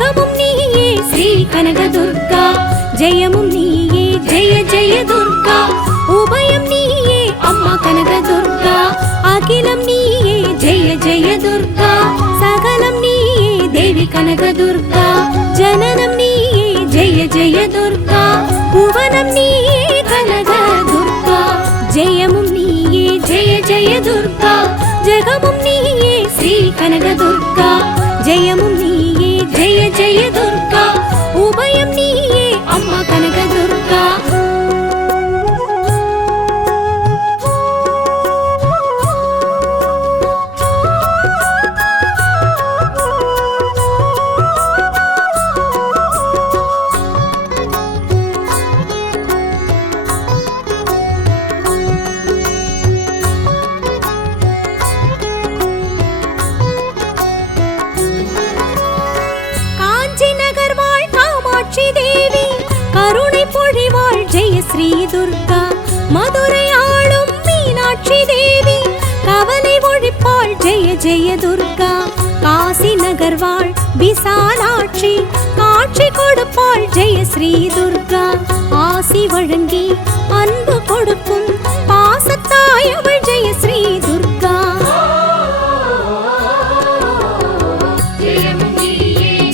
ஜெகமும் நீயே ஸ்ரீ கனகதுர்கா ஜெயமும் நீயே ஜெய ஜெய துர்கா உபயம் நீயே அம்மா கனகதுர்கா அகிலம் நீயே ஜெய ஜெய துர்கா சகலம் நீயே தேவி கனகதுர்கா ஜனனம் நீயே ஜெய ஜெய துர்கா புவனம் நீயே கனகதுர்கா ஜெயமும் நீயே ஜெய ஜெய துர்கா ஜெகமும் நீயே ஸ்ரீ கனகதுர்கா ஜெயமும் நீயே ஜெய ஜெய துர்கா உபயம் நீயே அம்மா கனகதுர்கா ஸ்ரீ துர்கா மதுரை ஆளும் மீனாட்சி தேவி கவலை ஒழிப்பாள் ஜெய ஜெய துர்கா காசி நகர் வாழ் விசாலாட்சி காட்சி கொடுப்பாள் ஜெய ஸ்ரீ துர்கா ஆசி வழங்கி அன்பு கொடுக்கும் பாசத்தாய் அவள் ஜெய ஸ்ரீ துர்கா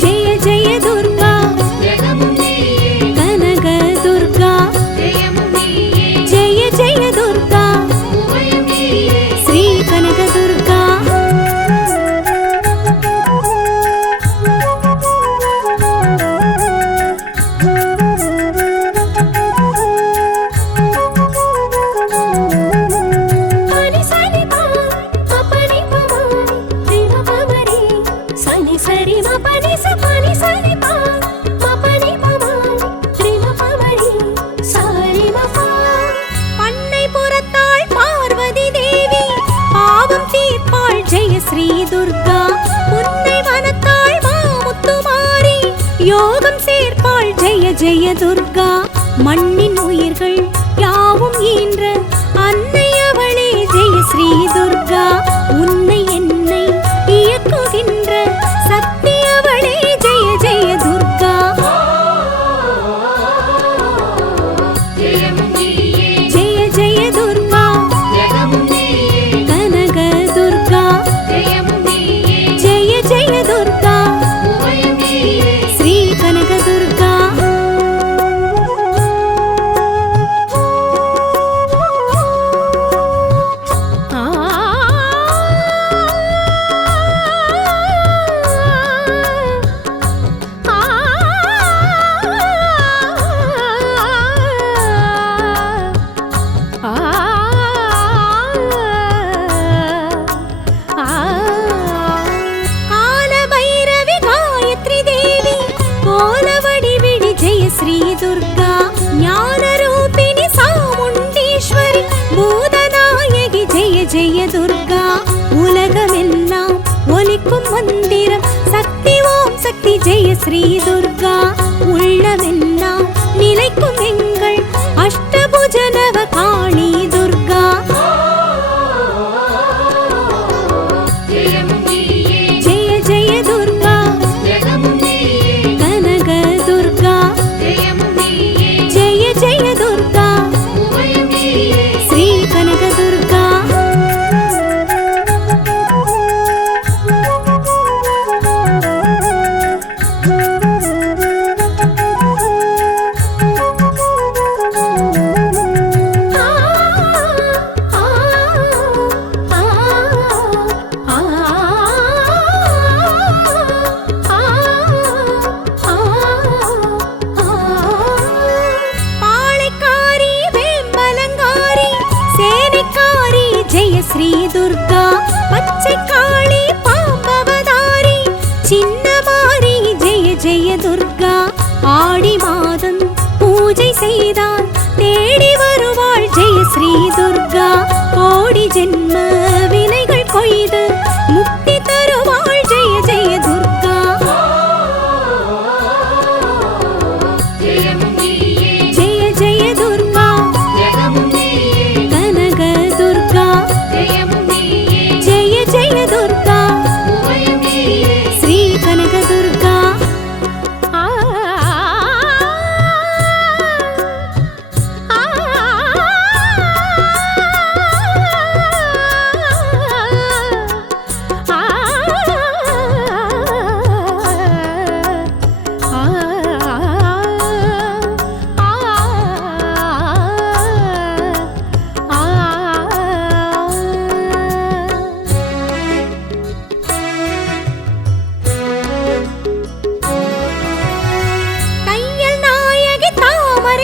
ஜெய ஜெய துர்கா கனக துர்கா ஜெய ஜெய துர்கா ஸ்ரீ கனக துர்கா ஸ்ரீ துர்கா உன்னை வனத்தாள் மாமுத்துமாரி யோகம் சேர்ப்பாள் ஜெய ஜெய துர்கா மண்ணின் உயிர்கள் யாவும் ஈன்ற அன்னை அவளே ஜெய ஸ்ரீ துர்கா உன்னை என்னை இயக்குகின்ற சக்தி அவளே ஜெய ஜெய துர்கா ஜெய ஜெய துர்கா கனக துர்கா ஜெய ஜெய துர்கா ஸ்ரீ கனக துர்கா ஸ்ரீ துர்கா ஞான ரூபிணி சாமுண்டீஸ்வரி பூதநாயகி ஜெய ஜெய துர்கா உலகமெல்லாம் ஒலிக்கும் மந்திரம் சக்தி ஓம் சக்தி ஜெய ஸ்ரீ துர்கா உள்ளமெல்லாம் நிலைக்கும் எங்கள் அஷ்டபுஜனவ காளி துர்கா ஜெய ஜெய துர்கா கனக துர்கா ஜெய ஜெய துர்கா ஸ்ரீ கனக துர்கா ஸ்ரீ துர்கா பச்சை காளி பாம்பவதாரி சின்னமாரி ஜெய ஜெய துர்கா ஆடி மாதம் பூஜை செய்தால் தேடி வருவாள் ஜெய ஸ்ரீ துர்கா கோடி ஜென்ம வினைகள் கொய்து முக்தி தருவாள் ஜெய ஜெய துர்கா ஜெய ஜெய துர்கா கனக துர்கா ஜெய ஜெய துர்கா ஸ்ரீ கனக துர்கா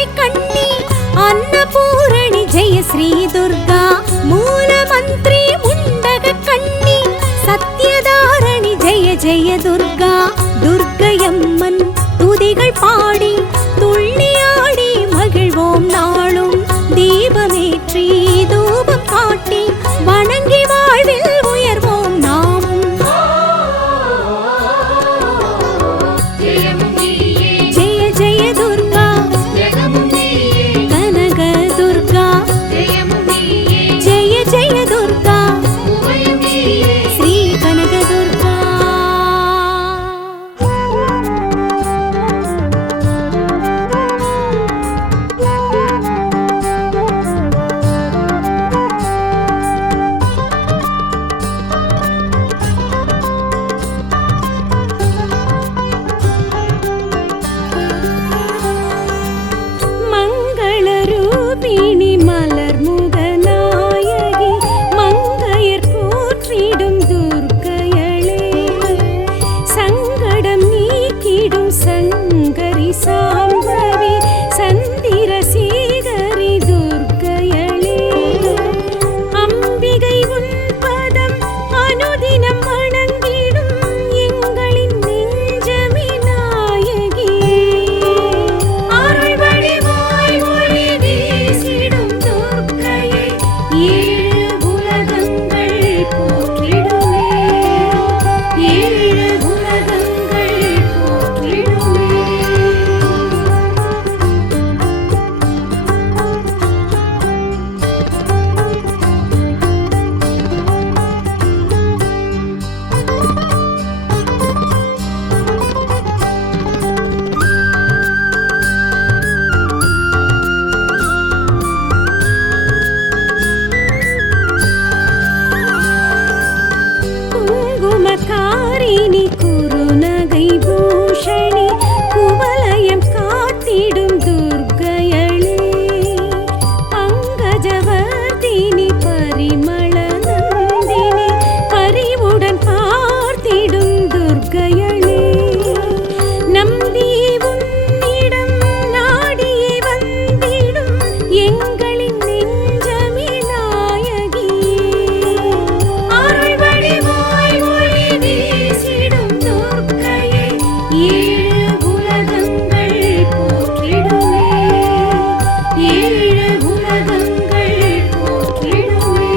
அபய கண்ணி அன்னபூரணி ஜெய ஸ்ரீ துர்கா மூல மந்திரி முண்டக கண்ணி சத்யதாரணி ஜெய ஜெய துர்கா துர்க்கையம்மன் துதிகள் பாடி துள்ளியாடி மகிழ்வோம் நாளும் தீபமேற்றி தூபம் காட்டி வணங்கி வாழ்வில் உயர்வோம் நாமும் ஜெய ஜெய துர்கா கனக துர்கா ஜெய ஜெய துர்கா ஸ்ரீ கனக துர்கா மங்களரூபிணி மலர்முக நாயகி மங்கையர் போற்றிடும் துர்க்கையளே சங்கடம் நீக்கிடும் சங்கரி சாம்பவி சந்திரசேகரி துர்க்கையளே அம்பிகை உன் பதம் அனுதினம் வணங்கிடும் எங்களின் நெஞ்சமே நாயகியே அருள் வடிவாய் ஒளி வீசிடும் துர்க்கையே ஏழு உலகங்கள் போற்றிடுமே ஏழு உலகங்கள் போற்றிடுமே குங்குமக்காரிணி குருநகை பூஷணி குவலயம் காத்திடும் துர்க்கையளே பங்கஜவர்தினி பரிமள நந்தினி பரிவுடன் பார்த்திடும் துர்க்கையளே நம்பி உன்னிடம் நாடியே வந்திடும் எங்களின் நெஞ்சமே நாயகியே அருள் வடிவாய் ஒளி வீசிடும் துர்க்கையே ஏழு உலகங்கள் போற்றிடுமே ஏழு உலகங்கள் போற்றிடுமே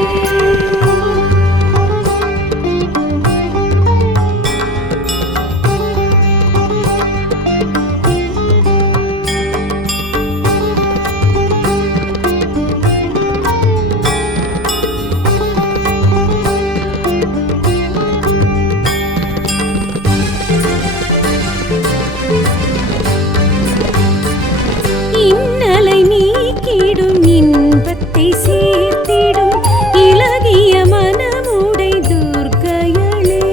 இன்னலை நீக்கிடும் இன்பத்தை சேர்த்திடும் இலகிய மனமுடை துர்க்கையளே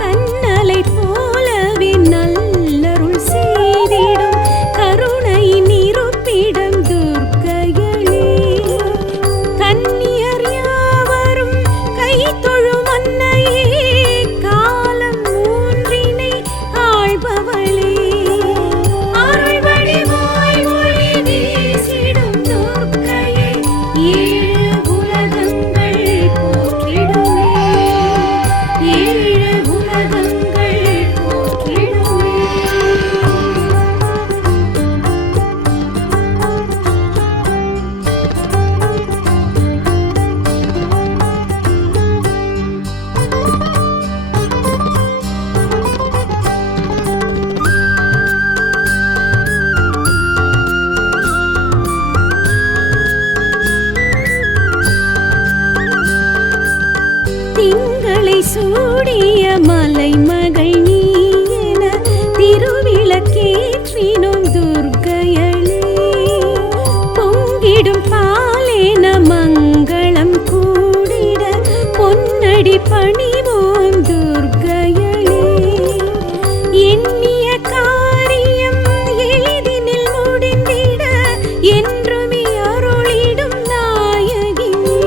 கண்ணலை போலவே நல்லருள் செய்திடும் கருணை நிருப்பிடும் துர்க்கையளே கன்னியர் யாவரும் கை தொழும் அன்னையே காலம் மூன்றினை ஆள்பவளே அருள் வடிவாய் ஒளி வீசிடும் துர்க்கையே ஏழு உலகங்கள் போற்றிடுமே ஏழு உலகங்கள் போற்றிடுமே திங்களை சூடிய மலை மகள் நீ என திருவிளக்கேற்றினோம் துர்க்கையளே பொங்கிடும் பாலேன மங்களம் கூடிட பொன்னடி பணிவோம் துர்க்கையளே எண்ணிய காரியம் எளிதினில் முடிந்திட என்றுமே அருளிடும் நாயகியே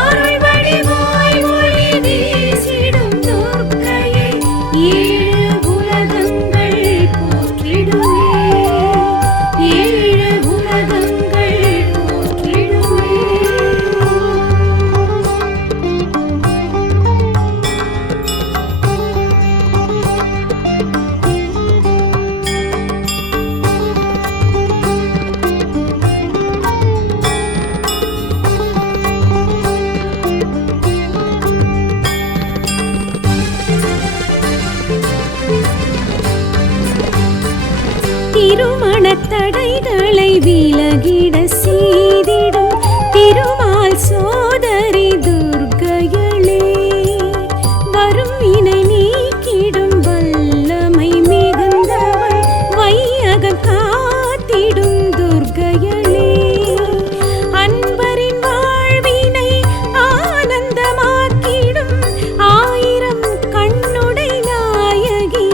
அருள் வடிவாய் ஒளி வீசிடும் துர்க்கையே ஏழு உலகங்கள் போற்றிடுமே மனத்தடைகளை விலகிட செய்திடும் திருமால் சோதரி துர்க்கையளே, வரும் வினை நீக்கிடும் வல்லமை மிகுந்தவள், வையகம் காத்திடும் துர்க்கையளே, அன்பரின் வாழ்வினை ஆனந்தமாக்கிடும் ஆயிரம் கண்ணுடை நாயகி,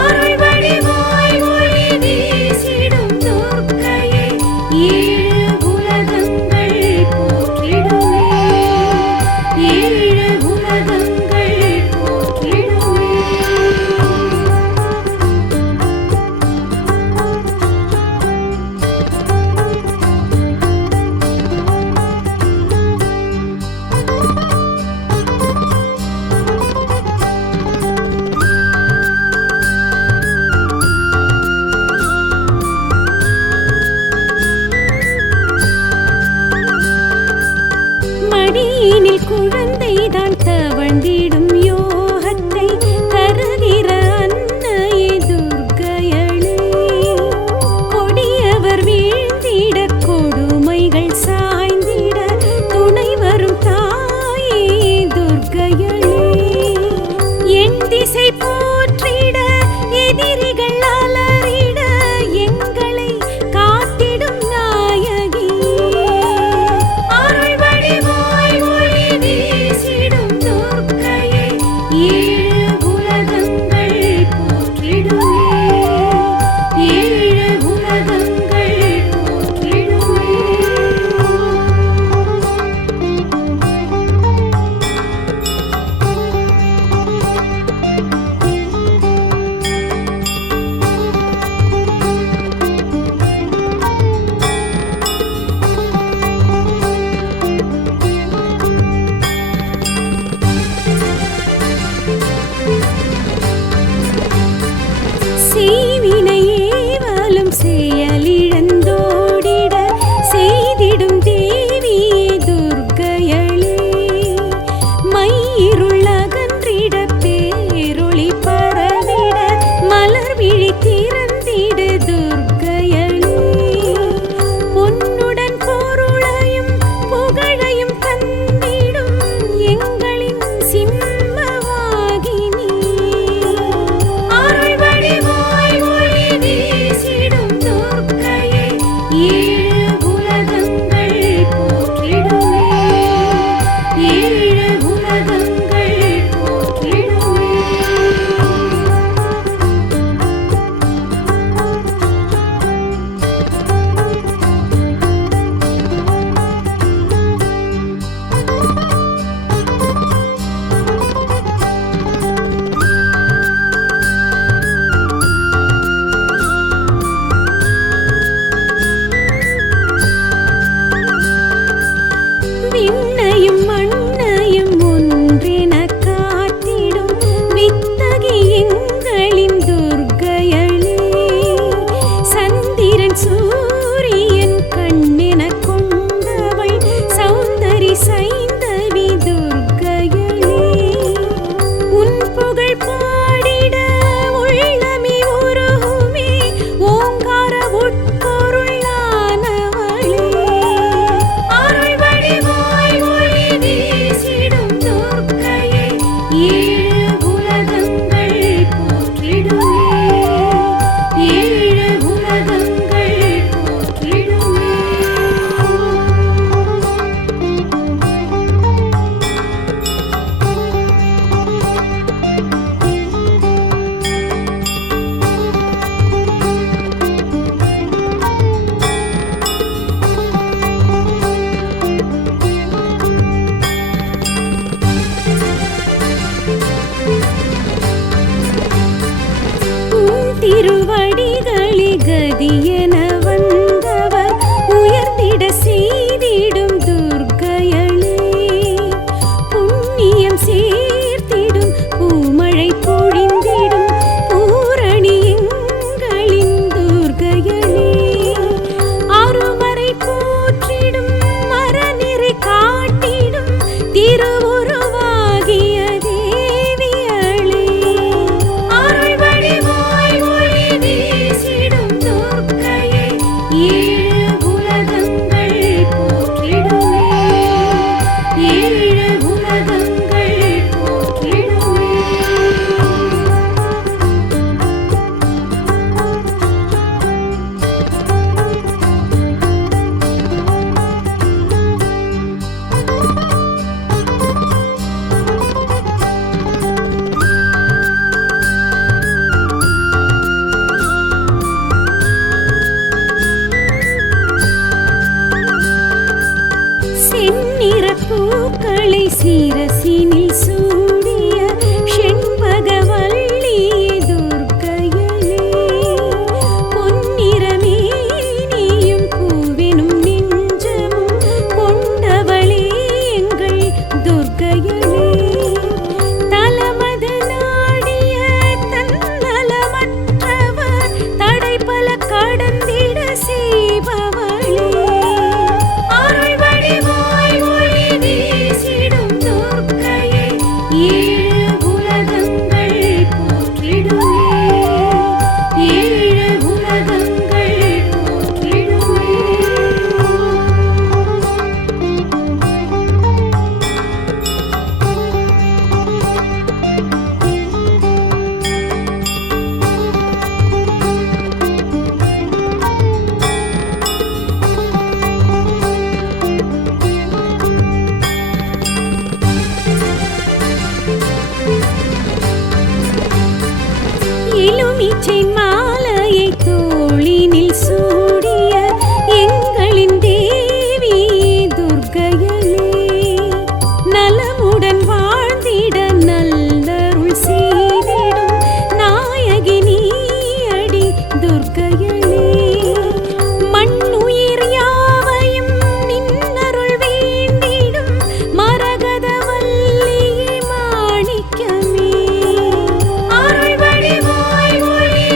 அருள் வடிவாய் ஒளி வீசிடும் துர்க்கையே, ஏழு உலகங்கள் போற்றிடுமே, ஏழு உலகங்கள் போற்றிடுமே. மடியினில் குழந்தைதான் தவழ்ந்திடும் யோகத்தை தருகிற அன்னையே துர்க்கையளே, கொடியவர் வீழ்ந்திட கொடுமைகள் சாய்ந்திட துணை வரும் தாயே துர்க்கையளே, என் திசை போற்றிட எதிரிகள் அலறிட எங்களை காத்திடும் நாயகி, அருள் வடிவாய் ஒளி வீசிடும் துர்க்கையே, ஏழு உலகங்கள் போற்றிடுமே, ஏழு உலகங்கள் போற்றிடுமே. செய்வினை ஏவலும் செயலிழந்தோடிட செய்திடும் தேவியே துர்க்கையளே, மையிருள் அகன்றிட பேரொளி பரவிட மலர் விழி திறந்திடு துர்க்கையளே, பொன்னுடன் பொருளையும் புகழையும் தந்திடும் எங்களின் சிம்மவாகினி, அருள் வடிவாய் ஒளி வீசிடும் துர்க்கையே, ஏழு உலகங்கள் போற்றிடுமே, ஏழு உலகங்கள் போற்றிடுமே. விண்ணையும் மண்ணையும் ஒன்றென காத்திடும் வித்தகி எங்களின் துர்க்கையளே, சந்திரன் சூரியன் கண்ணென கொண்டவள் சௌந்தரி சைந்தவி துர்க்கையளே, உன் புகழ் பாடிட உள்ளமே உருகுமே ஓங்கார உட்பொருளானவளே, அருள் வடிவாய் ஒளி வீசிடும் துர்க்கையே, ஏழு உலகங்கள் போற்றிடுமே, ஏழு உலகங்கள் போற்றிடுமே. உன் திருவடிகளே கதியென வந்தவர் உயர்ந்திட செய்திடும் துர்க்கையளே, புண்ணியம் சேர்த்திடும் பூமழை பொழிந்திடும் பூரணி எங்களின் துர்க்கையளே, அருமறை போற்றிடும் மரநிறை காட்டிடும் திருவுருவாகிய தேவியளே, அருள் வடிவாய் ஒளி வீசிடும் காணிச்சை மாலையை தோளினில் சூடிய எங்களின் தேவி துர்க்கையளே, நலமுடன் வாழ்ந்திட நல்லருள் செய்திடும் நாயகி நீயடி துர்க்கையளே. மண்ணுயிர் யாவையும் நின்னருள் வேண்டிடும் மரகத வல்லியே மாணிக்கமே, அருள் வடிவாய் ஒளி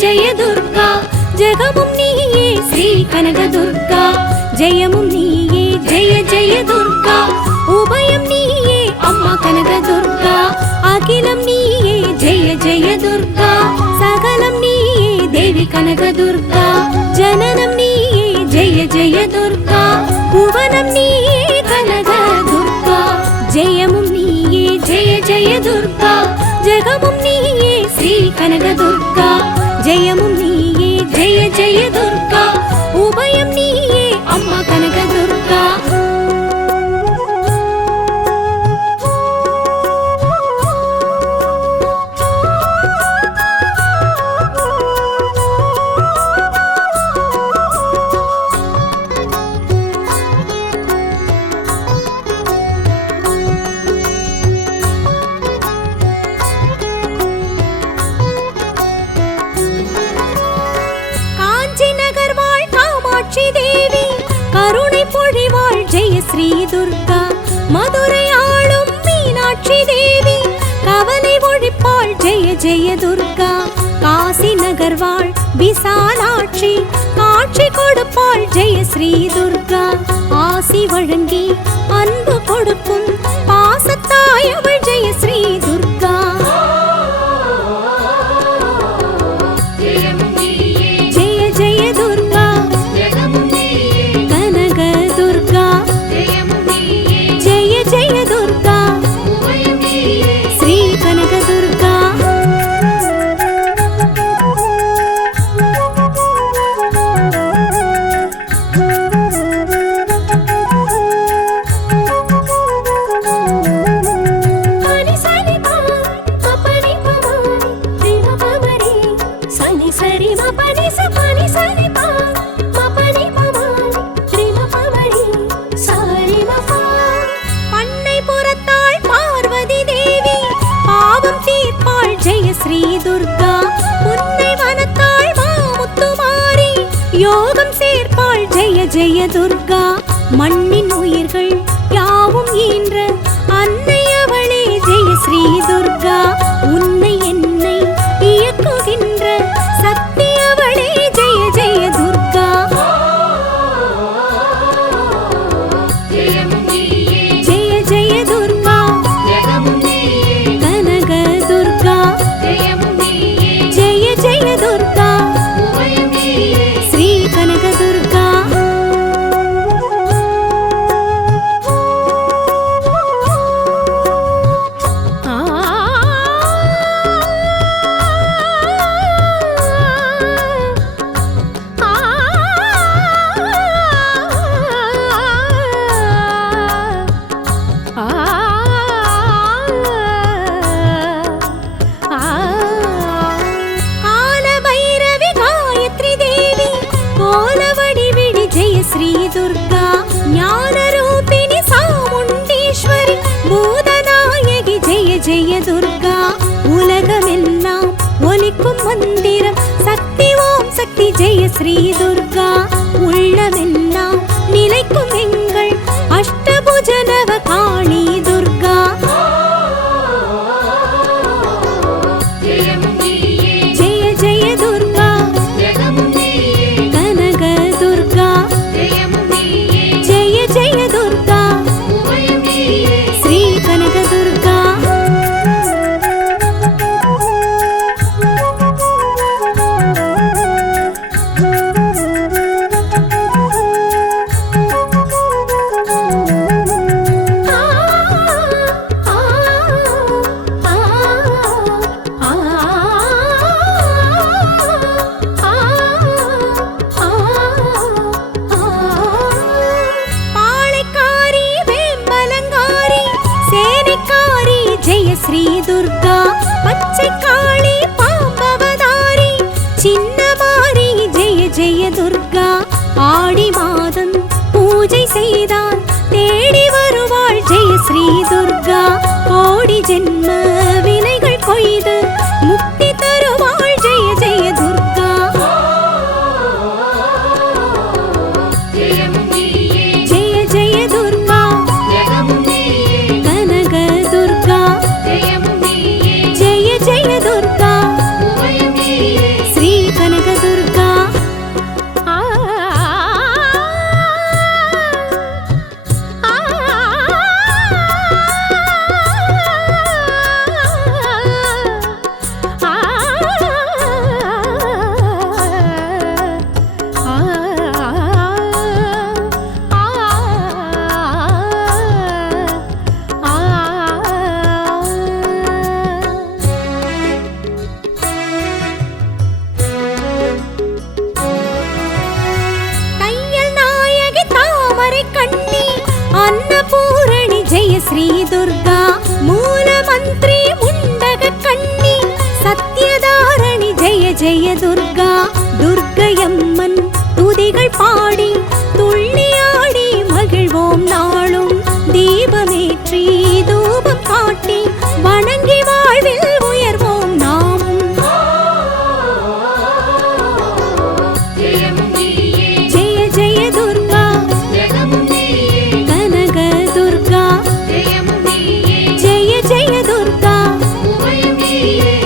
ஜெய துர்கா ஜெகமும் நீயே ஸ்ரீ கனக துர்கா ஜெயமும் நீயே ஜெய ஜெய துர்கா உபயம் நீயே அம்மா கனக துர்கா அகிலம் நீயே ஜெய ஜெய துர்கா சகலம் நீயே தேவி கனக துர்கா ஜனனம் நீயே ஜெய ஜெய துர்கா புவனம் நீயே கனக துர்கா ஜெயமும் நீயே ஜெய ஜெய துர்கா ஜெகமும் நீயே ஸ்ரீ கனக துர்கா ஜெயமும் நீயே ஜெய ஜெய துர்கா உபயம் நீயே அம்மா கனக துர்கா ஸ்ரீ துர்கா மதுரை ஆளும் மீனாட்சி தேவி கவலை ஒழிப்பாள் ஜெய ஜெய துர்கா காசி நகர் வாழ் விசாலாட்சி காட்சி கொடுப்பாள் ஜெய ஸ்ரீ துர்கா ஆசி வழங்கி அன்பு கொடுக்கும் பாசத்தாய் அவள் ஜெய ஸ்ரீ துர்கா ஜெய ஜெய துர்கா கனக துர்கா ஜெய ஜெய துர்கா ஸ்ரீ கனக துர்கா ஸ்ரீ துர்கா உன்னை வனத்தாள் மாமுத்துமாரி யோகம் சேர்ப்பாள் ஜெய ஜெய துர்கா மண்ணின் உயிர்கள் யாவும் ஈன்ற அன்னை அவளே ஜெய ஸ்ரீ துர்கா உன்னை என்னை இயக்குகின்ற சக்தி அவளே ஜெய ஜெய துர்கா ஜெய ஜெய துர்கா கனக துர்கா ஜெய ஜெய துர்கா ஸ்ரீ கனக துர்கா ஸ்ரீ துர்கா ஞான ரூபிணி சாமுண்டீஸ்வரி பூதநாயகி ஜெய ஜெய துர்கா உலகமெல்லாம் ஒலிக்கும் மந்திரம் சக்தி ஓம் சக்தி ஜெய ஸ்ரீ துர்கா உள்ளமெல்லாம் நிலைக்கும் எங்கள் அஷ்டபுஜனவ காளி துர்கா ஜெய ஜெய துர்கா கனக துர்கா ஜெய ஜெய துர்கா ஸ்ரீ கனக துர்கா ஸ்ரீ துர்கா பச்சை காளி பாம்பவதாரி சின்னமாரி ஜெய ஜெய துர்கா ஆடி மாதம் பூஜை செய்தால் தேடி வருவாள் ஜெய ஸ்ரீ துர்கா கோடி ஜென்ம வினைகள் கொய்து முக்தி தருவாள் ஜெய ஜெய துர்கா ஜெய ஜெய துர்கா கனக துர்கா ஜெய ஜெய துர்கா ஸ்ரீ ஸ்ரீ துர்கா மூலமந்திரி முண்டக கண்ணி சத்யதாரணி ஜெய ஜெய துர்கா துர்க்கையம்மன் துதிகள் பாடி துள்ளியாடி மகிழ்வோம் நாளும் தீபமேற்றி தூபம் காட்டி வணங்கி வாழ்வில் உயர்வோம் நாமும் ஜெய ஜெய துர்கா கனக துர்கா ஜெய ஜெய துர்கா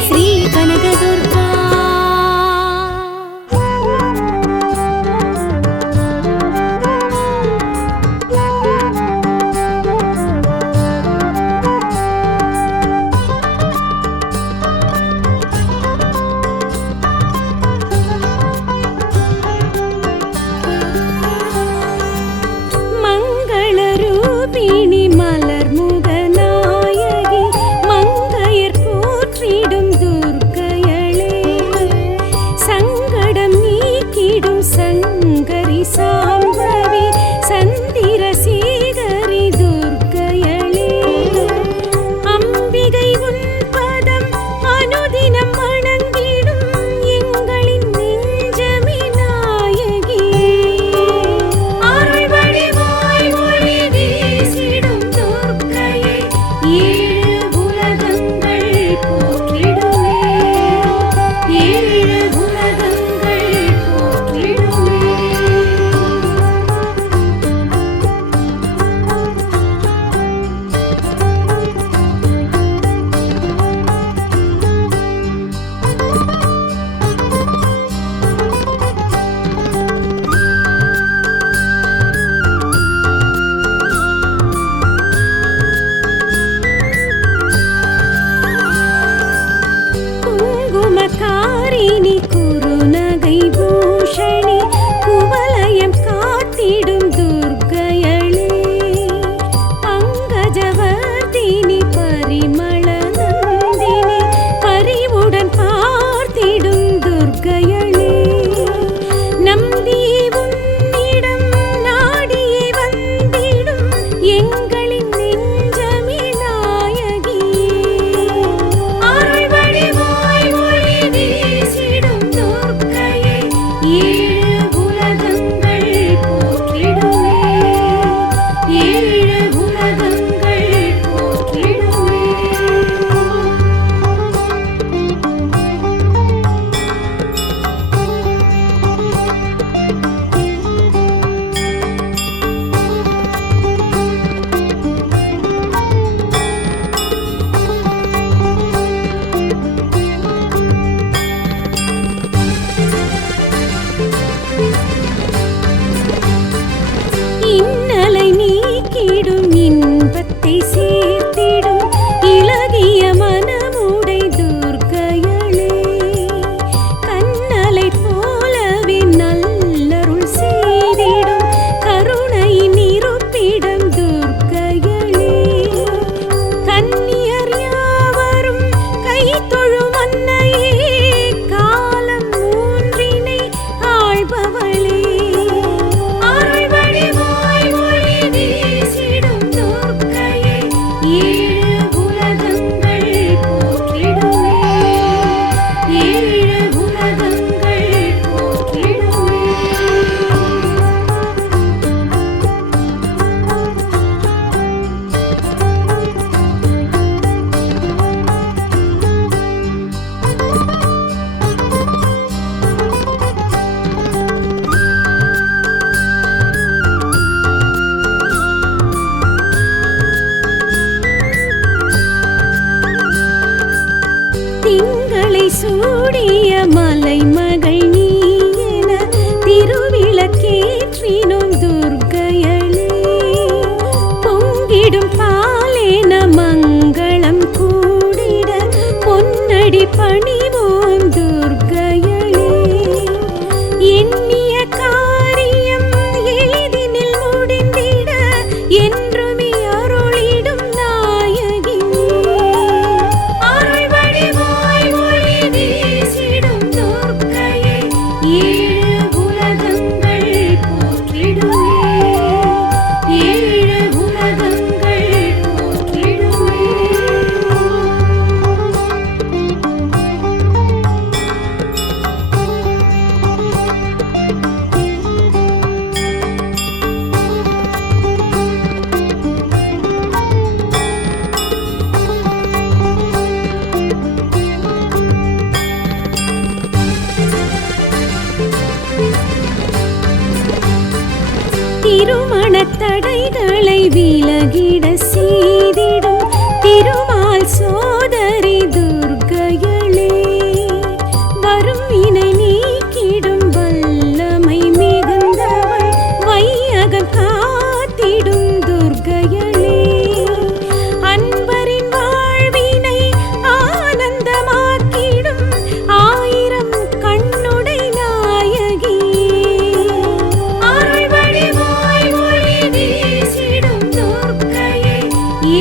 ஸ்ரீ கனக துர்கா மங்களரூபிணி மலர்முக நாயகி மங்கையர் போற்றிடும் துர்க்கையளே சங்கடம் நீக்கிடும் சங்கரி சாம்பவி சந்திரசேகரி துர்க்கையளே அம்பிகை உன் பதம் அனுதினம் வணங்கிடும் எங்களின் நெஞ்சமே நாயகியே அருள் வடிவாய் ஒளி வீசிடும் துர்க்கையே ஏழு உலகங்கள் போற்றிடுமே ஏழு உலகங்கள் போற்றிடுமே குங்குமக்காரிணி குருநகை பூஷணி குவலயம் காத்திடும் துர்க்கையளே பங்கஜவர்தினி பரிமள நந்தினி பரிவுடன் பார்த்திடும் துர்க்கையளே நம்பி உன்னிடம் நாடியே வந்திடும் எங்களின் நெஞ்சமே நாயகியே அருள் வடிவாய் ஒளி வீசிடும் துர்க்கையே ஏழு உலகங்கள் போற்றிடுமே ஏழு உலகங்கள் போற்றிடுமே இன்னலை நீக்கிடும் இன்பத்தை சேர்த்திடும் இலகிய மனமுடை துர்க்கையளே கண்ணலை போலவே நல்லருள் செய்திடும் கருணை நிருப்பிடும் துர்க்கையளே கன்னியர் யாவரும் கை தொழும் அன்னையே காலம் மூன்றினை ஆள்பவளே அருள் வடிவாய் ஒளி வீசிடும் துர்க்கையே ஏழு உலகங்கள் போற்றிடுமே ஏழு உலகங்கள் போற்றிடுமே திங்களை சூடிய மலை மகள் நீ என திருவிளக்கேற்றினோம் துர்க்கையளே பொங்கிடும் பாலேன மங்களம் கூடிட பொன்னடி பணிவோம் துர்க்கையளே எண்ணிய காரியம் எளிதினில் முடிந்திட என்றுமே அருளிடும் நாயகியே அருள் வடிவாய் ஒளி வீசிடும் துர்க்கையே ஏழு உலகங்கள் போற்றிடுமே ஏழு உலகங்கள் போற்றிடுமே தடைகளை விலகிட செய்திடும் திருமால் சோதரி துர்க்கையளே, வரும் வினை நீக்கிடும் வல்லமை மிகுந்தவள், வையகம் காத்திடும் துர்க்கையளே, அன்பரின் வாழ்வினை ஆனந்தமாக்கிடும் ஆயிரம் கண்ணுடை நாயகி, அருள் வடிவாய் ஒளி வீசிடும் துர்க்கையை,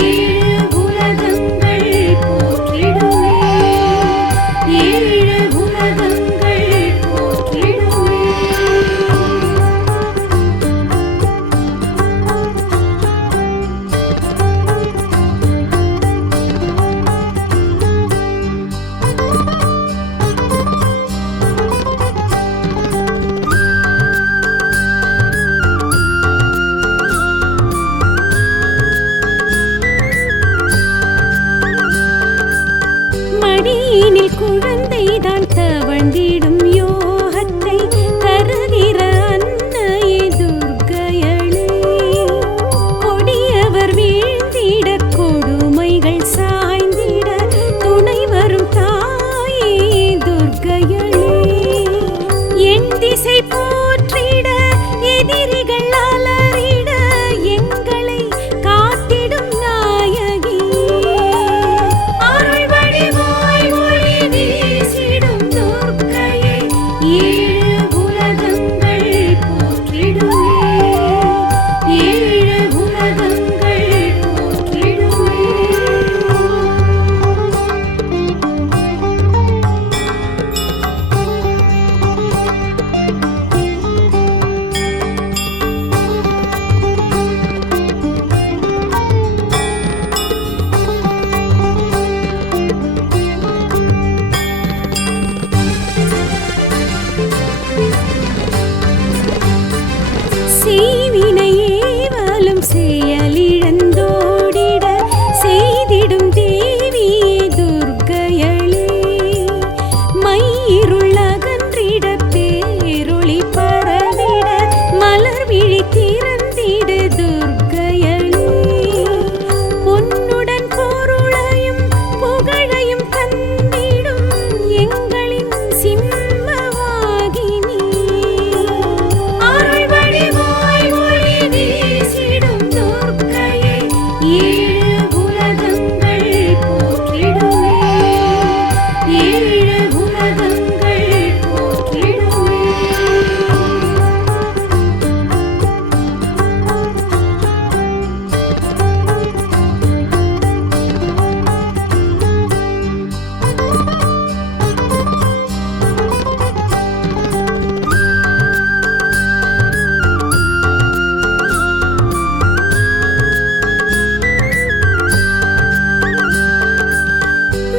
ஏழு உலகங்கள் போற்றிடுவே, ஏழு உலகங்கள் போற்றிடுவே. மடியினில் குழந்தைதான் தவழ்ந்திடும் யோகத்தை தருகிற அன்னையே துர்க்கையளே, கொடியவர் வீழ்ந்திட கொடுமைகள் சாய்ந்திட துணை வரும் தாயே துர்க்கையளே, என் திசை போற்றிட எதிரிகள் அலறிட எங்களை காத்திடும் நாயகி, அருள் வடிவாய் ஒளி வீசிடும் துர்க்கையை, ஏழு உலகங்கள் போற்றிடுவே, ஏழு உலகங்கள் போற்றிடுவே. செய்வினை ஏவலும் செயலிழந்தோடிட செய்திடும் தேவியே துர்க்கையளே, மையிருள் அகன்றிட பேரொளி பரவிட மலர் விழி திறந்திட துர்க்கையளே, பொன்னுடன் பொருளையும் புகழையும் தந்திடும் எங்களின் சிம்மவாகினி, அருள் வடிவாய் ஒளி வீசிடும் துர்க்கையை, ஏழு உலகங்கள் போற்றிடுவே, ஏழு உலகங்கள் போற்றிடுவே.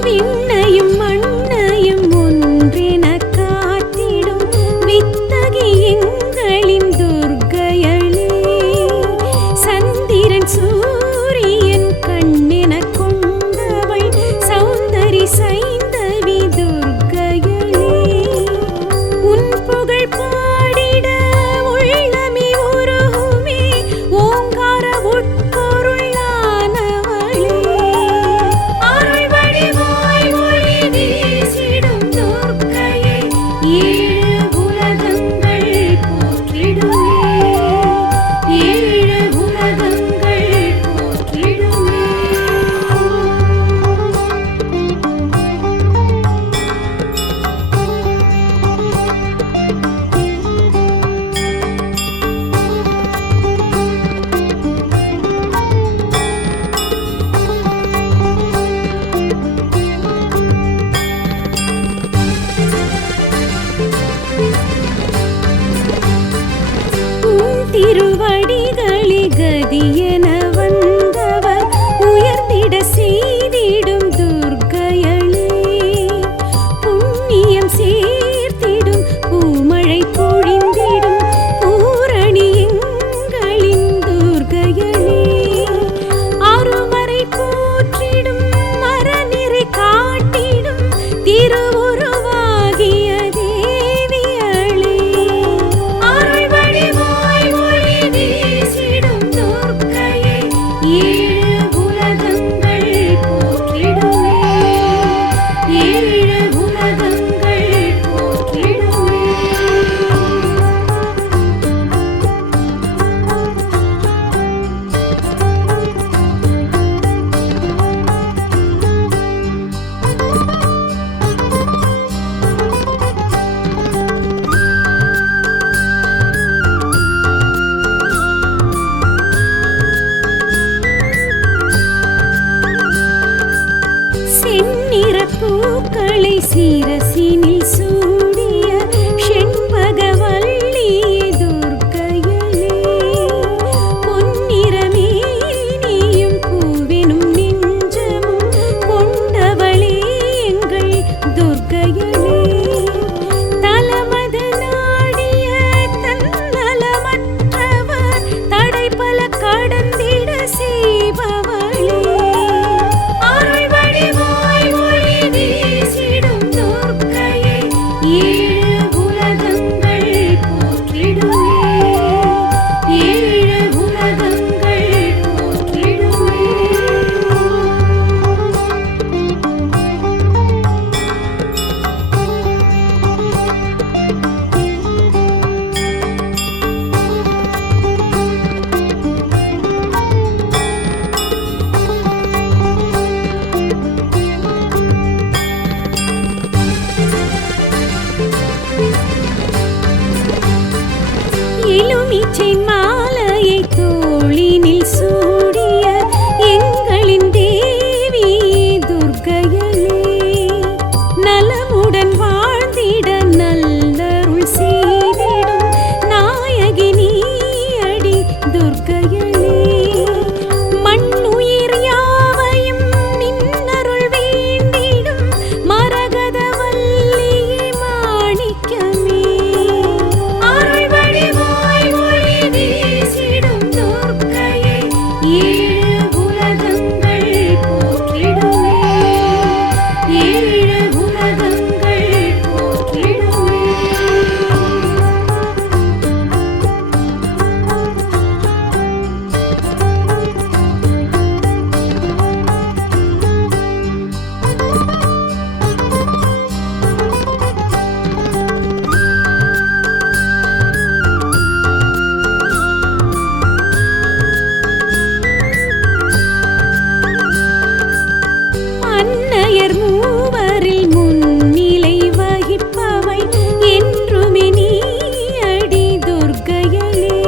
விண்ணையும் மண்ணையும் ஒன்றென காத்திடும் வித்தகி எங்களின் துர்க்கையளே, சந்திரன் சூரியன் கண்ணென கொண்டவள் சௌந்தரி சைந்தவி துர்க்கையளே, உன் புகழ் பாடிட உள்ளமே உருகுமே ஓங்கார உட்பொருளானவளே, அருள் வடிவாய் ஒளி வீசிடும் துர்க்கையை, ஏழு உலகங்கள் போற்றிடுவே, ஏழு உலகங்கள் போற்றிடுவே. உன் திருவடிகளே கதியென வந்தவர் உயர்ந்திட செய்திடும் துர்க்கையளே, புண்ணியம் சேர்த்திடும் பூமழை பொழிந்திடும் பூரணி எங்களின் துர்க்கையளே, அருமறை போற்றிடும் மரநிறை காட்டிடும் திருவுருவாகிய தேவியளே, அருள் வடிவாய் ஒளி வீசிடும் செயின் மாலையை தோளினில் சூடிய எங்களின் தேவி துர்க்கையளே, நலமுடன் வாழ்ந்திட நல்லருள் செய்திடும் நாயகி நீயடி துர்க்கையளே. மண்ணுயிர் யாவையும் நின்னருள் வேண்டிடும் மரகத வல்லியே மாணிக்கமே, அருள் வடிவாய் ஒளி வீசிடும் துர்க்கையை ஏழு உலகங்கள் போற்றிடுமே, ஏழு உலகங்கள் போற்றிடுமே. அன்னையர் மூவரில் முன்னிலை வகிப்பவை என்றுமே நீயடி துர்க்கையளே,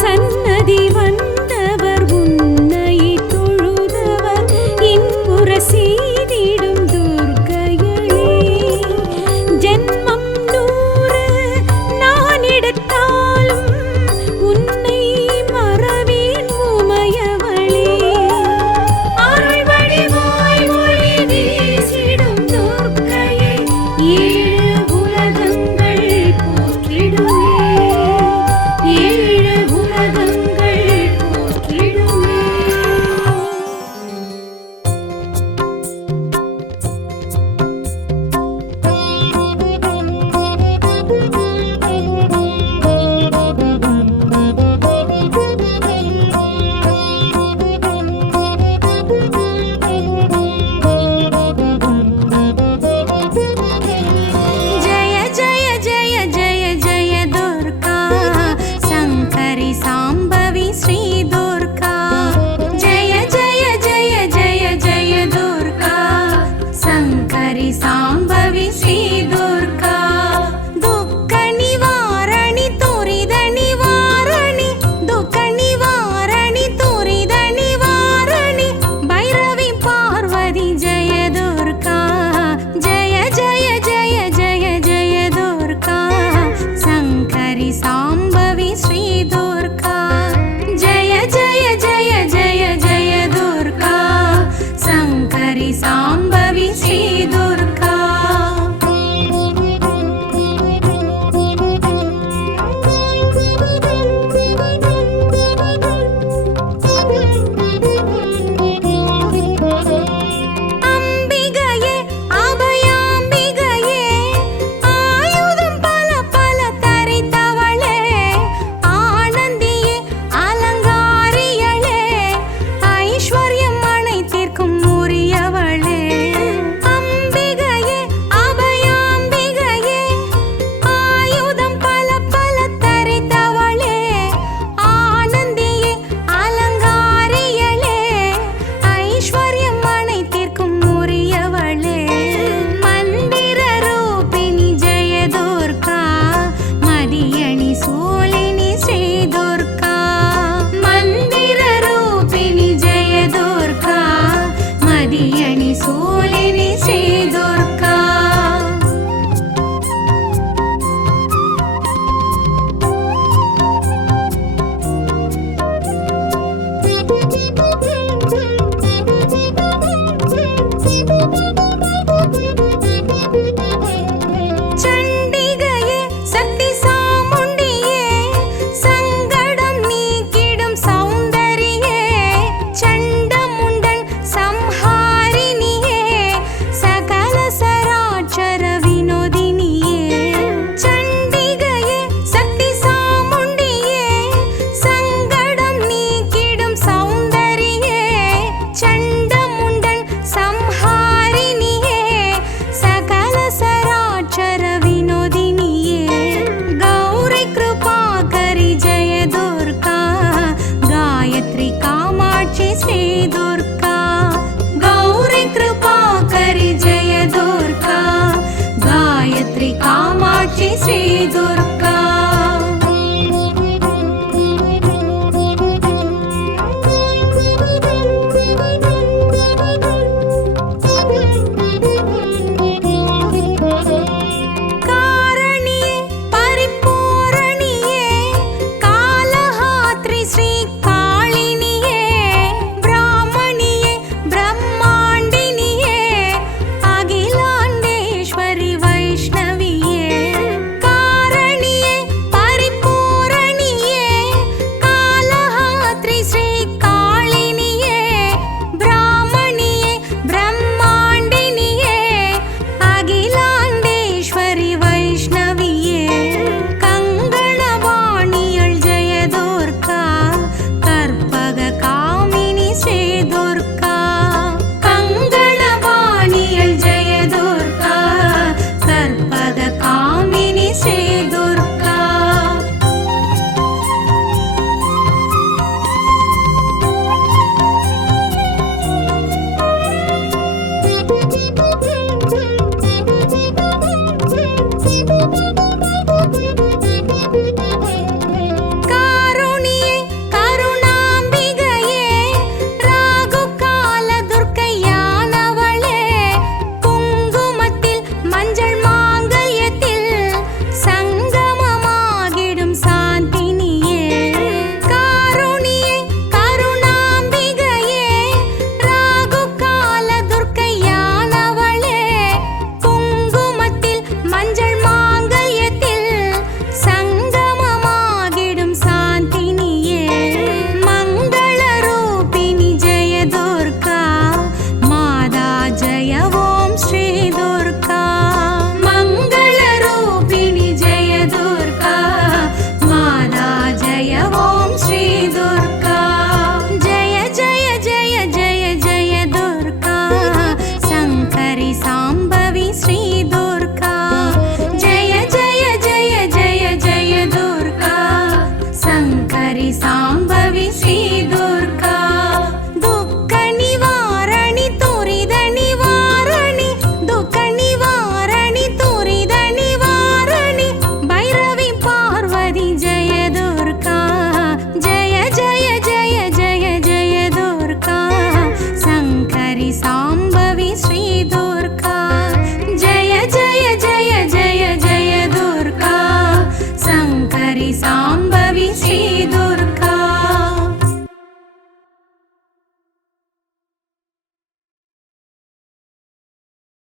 சன்னதி வந்தவர் உன்னை தொழுதவர் இன்புற செய்திடும் துர்க்கையளே. ஜென்மம் 100 நான் எடுத்தாலும் உன்னை மறவேன் உமையவளே, அருள் வடிவாய் ஒளி வீசிடும் துர்க்கையை ஏழு உலகங்கள் போற்றிடுமே, ஏழு உலகங்கள் போற்றிடுமே. जय जय जय जय जय दुर्गा शंकरी सांभवी श्री दुर्गा, जय जय जय जय जय दुर्गा शंकरी सांभवी श्री दुर्गा. दुःख निवारणी तुरिद निवारणी, दुःख निवारणी तुरिद निवारणी, भैरवी पार्वती जय दुर्गा, जय जय जय जय जय दुर्गा शंकरी सांभवी श्री दुर्गा, जय जय जय जय जय दुर्गा शंकरी सांभवी श्री दुर्गा. அம்பிகையே அபயாம்பிகையே, ஆயுதம் பல பல தரித்தவளே, ஆனந்தியே அலங்காரிகளே, ஐஸ்வர்யம் அனைத்திற்கும் உரியவளே. அம்பிகையே அபயாம்பிகையே, ஆயுதம் பல பல தரித்தவளே, ஆனந்தியே அலங்காரிகளே, ஐஸ்வர்யம் அனைத்திற்கும் உரியவளே. மந்திர ரூபிணி ஜெய துர்கா, மதியணி சூலினி ஸ்ரீ துர்கா, மந்திர ரூபிணி ஜெய துர்கா, மதியணி சூலினி ஸ்ரீ துர்கா. சண்டிகையே சக்தி சாமுண்டியே, சங்கடம் நீக்கிடும் சௌந்தரியே, சண்டமுண்டன் சம்ஹாரிணியே, சகல சராட்சர வினோதினியே. சண்டிகையே சக்தி சாமுண்டியே, சங்கடம் நீக்கிடும் சௌந்தரியே, சண்டமுண்டன் சம்ஹாரிணியே, சகல சராட்சர வினோதினியே. கௌரி கிருபாகரி ஜெய துர்கா, காயத்ரி காமாட்சி ஸ்ரீ துர்கா, கௌரி கிருபாகரி ஜெய துர்கா, காயத்ரி காமாட்சி ஸ்ரீ துர்கா.